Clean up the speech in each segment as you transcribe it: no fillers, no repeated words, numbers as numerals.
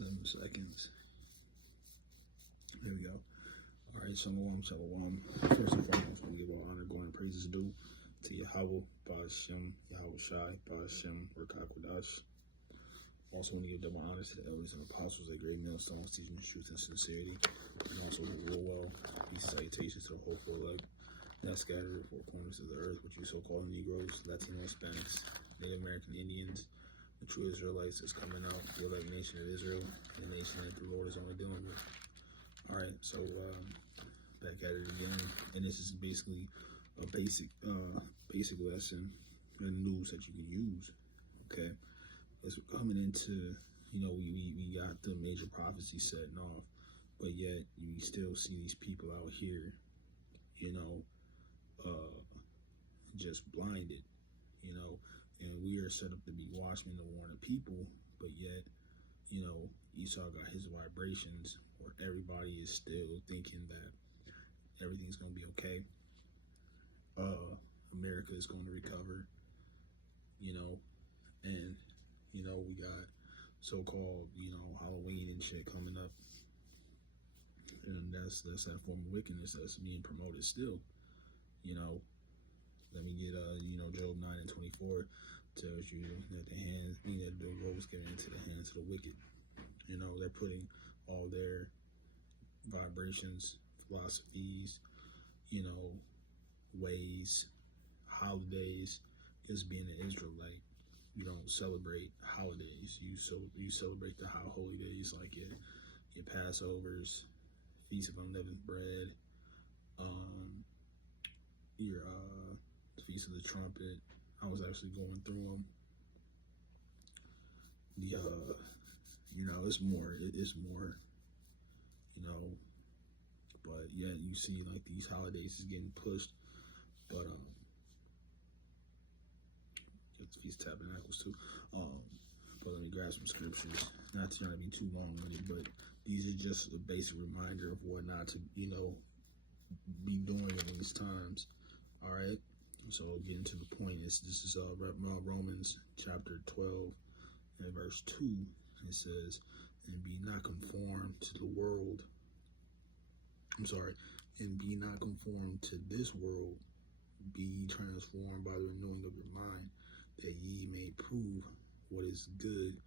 7 seconds. There we go. All right, shalom, shalom. First and foremost, we give all honor, glory, and praises due to Yahweh, Ba'ashem, Yahweh Shai, Ba'ashem, Rakakwadash. Also, want to give double honor to the elders and apostles, their great millstones, teaching the truth and sincerity. And also, the rule well. These salutations to the hopeful elect that scattered four corners of the earth, which you so-called Negroes, Latino Hispanics, Native American Indians, the true Israelites is coming out, the elect nation of Israel, the nation that the Lord is only dealing with. All right, so back at it again, and this is basically a basic lesson and news that you can use. Okay, as we're coming into, we got the major prophecy setting off, but yet you still see these people out here, just blinded, and we are set up to be watchmen to warn the people, but yet, Esau got his vibrations where everybody is still thinking that everything's going to be okay. America is going to recover, and, we got so-called, Halloween and shit coming up. And that's that form of wickedness that's being promoted still, Let me get, Job 9:24 tells you that the world was given into the hands of the wicked. They're putting all their vibrations, philosophies, ways, holidays, because being an Israelite, you don't celebrate holidays. You celebrate the high holy days like your Passovers, Feast of Unleavened Bread, your Feast of the Trumpet. I was actually going through them. It's more, but yeah, you see like these holidays is getting pushed, but it's Feast of Tabernacles too. But let me grab some scriptures. Not trying to be too long-winded, but these are just a basic reminder of what not to, be doing in these times. All right. So getting to the point this is Romans chapter 12 and verse 2. It says, "And be not conformed to the world." And be not conformed to this world. Be ye transformed by the renewing of your mind, that ye may prove what is good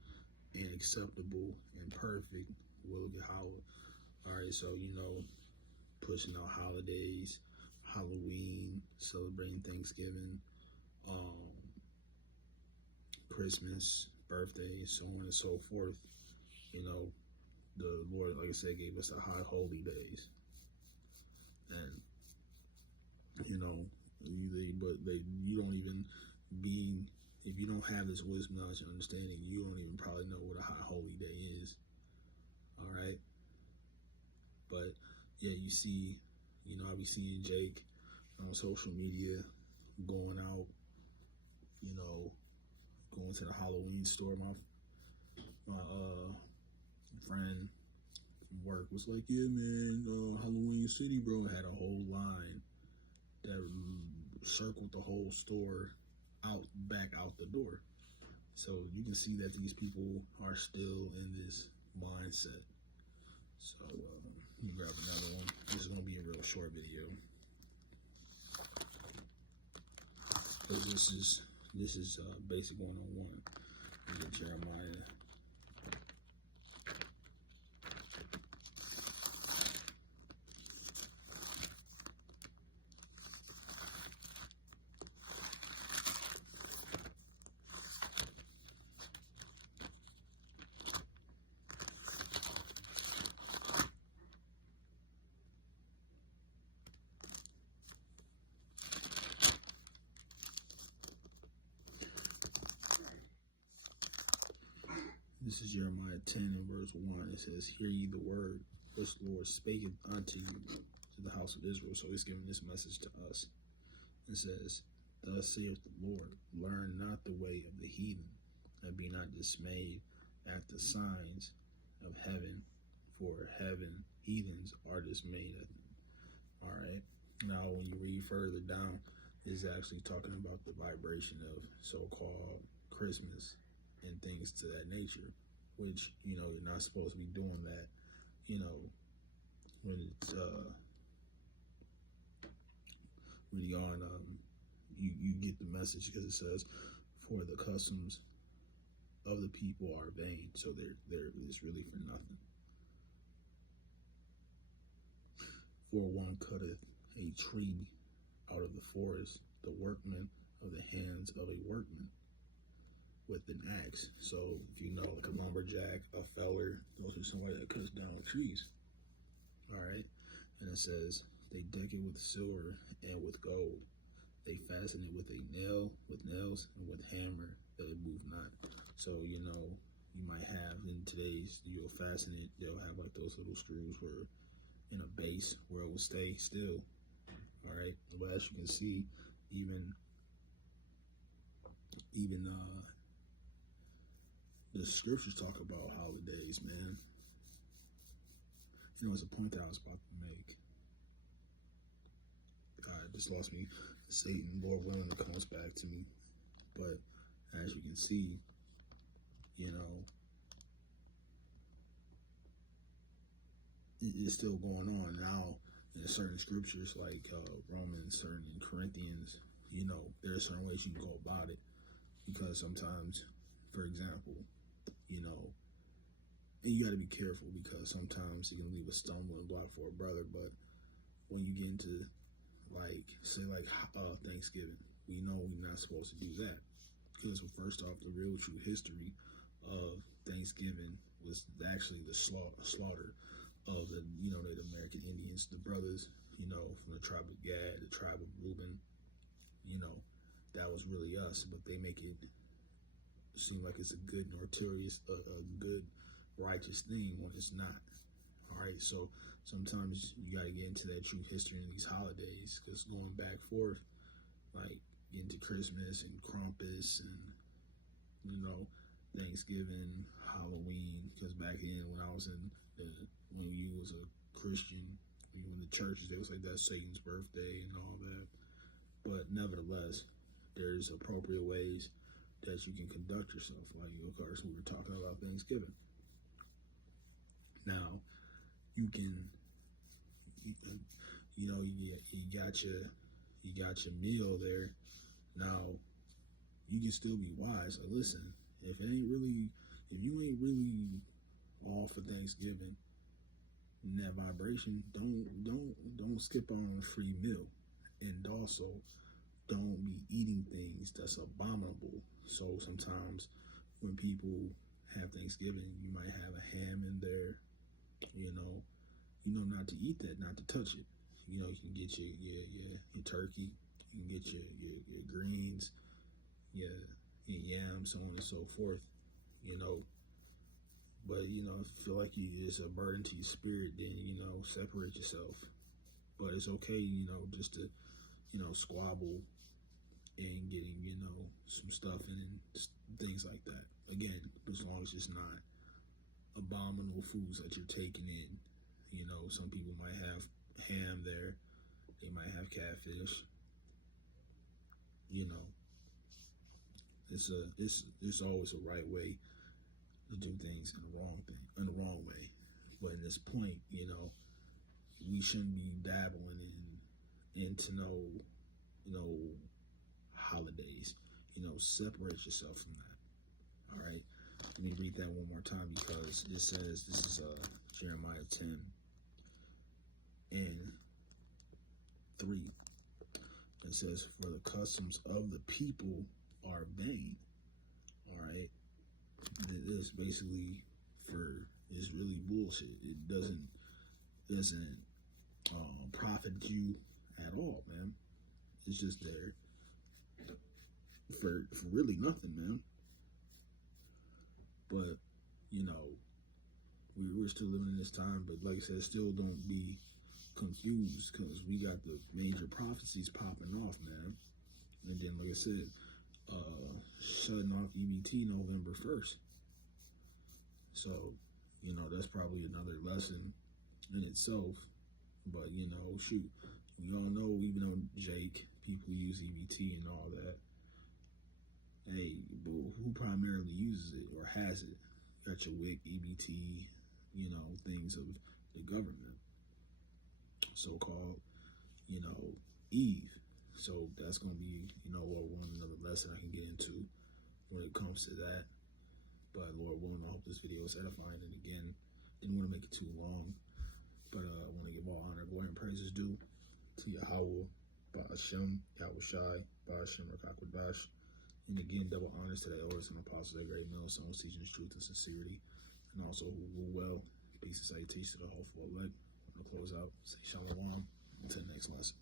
and acceptable and perfect will of Yahweh. All right, so pushing out holidays, Halloween, celebrating Thanksgiving, Christmas, birthdays, so on and so forth. The Lord, like I said, gave us the high holy days, and you don't even be, if you don't have this wisdom, knowledge, and understanding, you don't even probably know what a high holy day is. All right, but yeah, you see, I be seeing Jake on social media going out, going to the Halloween store. My friend from work was like, "Yeah, man, Halloween City, bro," had a whole line that circled the whole store back out the door. So you can see that these people are still in this mindset. So let me grab another one. This is gonna be a real short video, because this is basic 101. We get Jeremiah. This is Jeremiah 10 and verse 1. It says, "Hear ye the word which the Lord spaketh unto you, to the house of Israel." So he's giving this message to us. It says, "Thus saith the Lord, learn not the way of the heathen, and be not dismayed at the signs of heaven, for heathens are dismayed at them." All right. Now, when you read further down, it's actually talking about the vibration of so-called Christmas and things to that nature. which, you know, you're not supposed to be doing that, you know, when it's really on, you get the message because it says, for the customs of the people are vain, so they're it's really for nothing. For one cutteth a tree out of the forest, the workman of the hands of a workman with an axe. So if you know, like a lumberjack, a feller, those are somebody that cuts down trees. All right, and it says they deck it with silver and with gold. They fasten it with nails, and with hammer that it move not. So you know, you might have in today's, you'll fasten it. They'll have like those little screws where in a base where it will stay still. All right, but as you can see, even the scriptures talk about holidays, man. You know, it's a point that I was about to make. God just lost me. Satan, Lord willing, it comes back to me. But as you can see, you know, it's still going on now. In certain scriptures, like Romans, certain Corinthians, you know, there are certain ways you can go about it. Because sometimes, for example, you know, and you got to be careful because sometimes you can leave a stumbling block for a brother. But when you get into, like, say, like Thanksgiving, we know we're not supposed to do that. Because first off, the real true history of Thanksgiving was actually the slaughter of the, you know, Native American Indians, the brothers, you know, from the tribe of Gad, the tribe of Reuben, you know, that was really us. But they make it seem like it's a good, notorious, a good, righteous thing when it's not. All right, so sometimes you got to get into that true history in these holidays, because going back forth, like into Christmas and Krampus and, you know, Thanksgiving, Halloween, because back then when I was when you was a Christian, in the churches, they was like, that's Satan's birthday and all that. But nevertheless, there's appropriate ways that you can conduct yourself. Like, of course, we were talking about Thanksgiving. Now, you can, you know, you got your meal there. Now, you can still be wise. Like, listen, if you ain't really all for Thanksgiving in that vibration, don't skip on a free meal, and also don't be eating things that's abominable. So sometimes when people have Thanksgiving, you might have a ham in there, you know not to eat that, not to touch it. You know, you can get your turkey, you can get your greens, your yams, so on and so forth, you know. But, you know, if you feel like it's a burden to your spirit, then, you know, separate yourself. But it's okay, you know, just to, you know, squabble and getting, you know, some stuff and things like that. Again, as long as it's not abominable foods that you're taking in. You know, some people might have ham there. They might have catfish. You know, it's always a right way to do things in the wrong way. But in this point, you know, we shouldn't be dabbling into no holidays. You know, separate yourself from that. All right. Let me read that one more time because it says, this is Jeremiah 10 and 3. It says, for the customs of the people are vain. All right. This basically is really bullshit. It doesn't profit you at all, man. It's just there for really nothing, man. But, you know, we're still living in this time, but like I said, still don't be confused because we got the major prophecies popping off, man. And then, like I said, shutting off EBT November 1st. So, you know, that's probably another lesson in itself. But, you know, shoot, we all know, even on Jake, people use EBT and all that. Hey, but who primarily uses it or has it? got your WIC, EBT, you know, things of the government, so-called, you know, Eve. So that's going to be, you know, another lesson I can get into when it comes to that. But Lord willing, I hope this video is edifying. And again, didn't want to make it too long, but I want to give all honor, glory, and praises due to Yahweh, Ba'ashem, Yahweh Shai, Ba'ashem, Rakakwadash. And again, double honors to the elders and apostles, their great millstones, teaching the truth and sincerity, and also who rule well. Peace and salutation to the hopeful elect. I'm going to close out. Say shalom until the next lesson.